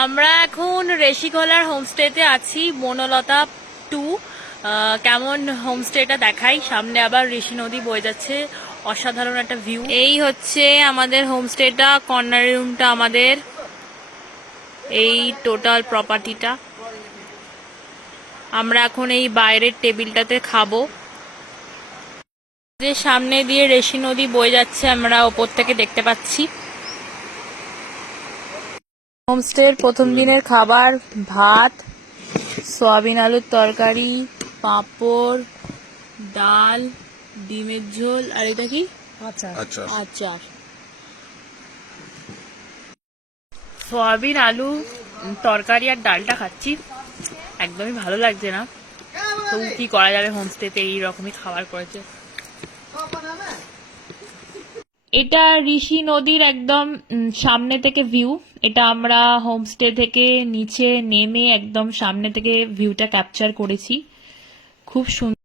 আমরা এখন ঋষিখোলার হোমস্টেতে আছি, বনলতা 2। কেমন হোমস্টেটা দেখাই। সামনে আবার ঋষি নদী বয়ে যাচ্ছে, অসাধারণ একটা ভিউ। এই হচ্ছে আমাদের হোমস্টেটা, কর্নার রুমটা আমাদের, এই টোটাল প্রপার্টিটা। আমরা এখন এই বাইরের টেবিলটাতে খাবো। যে সামনে দিয়ে ঋষি নদী বয়ে যাচ্ছে, আমরা ওপর থেকে দেখতে পাচ্ছি। হোমস্টের প্রথম দিনের খাবার ভাত, সয়াবিন আলুর তরকারি, পাঁপড়, ডাল, ডিমের ঝোল, আর এটা কি আচার। সয়াবিন আলু তরকারি আর ডালটা খাচ্ছি, একদমই ভালো লাগছে না। তো কি করা যাবে, হোমস্টেতে এইরকমই খাবার করেছে। এটা ঋষি নদীর একদম সামনে থেকে ভিউ। এটা আমরা হোমস্টে থেকে নিচে নেমে একদম সামনে থেকে ভিউটা ক্যাপচার করেছি। খুব সুন্দর।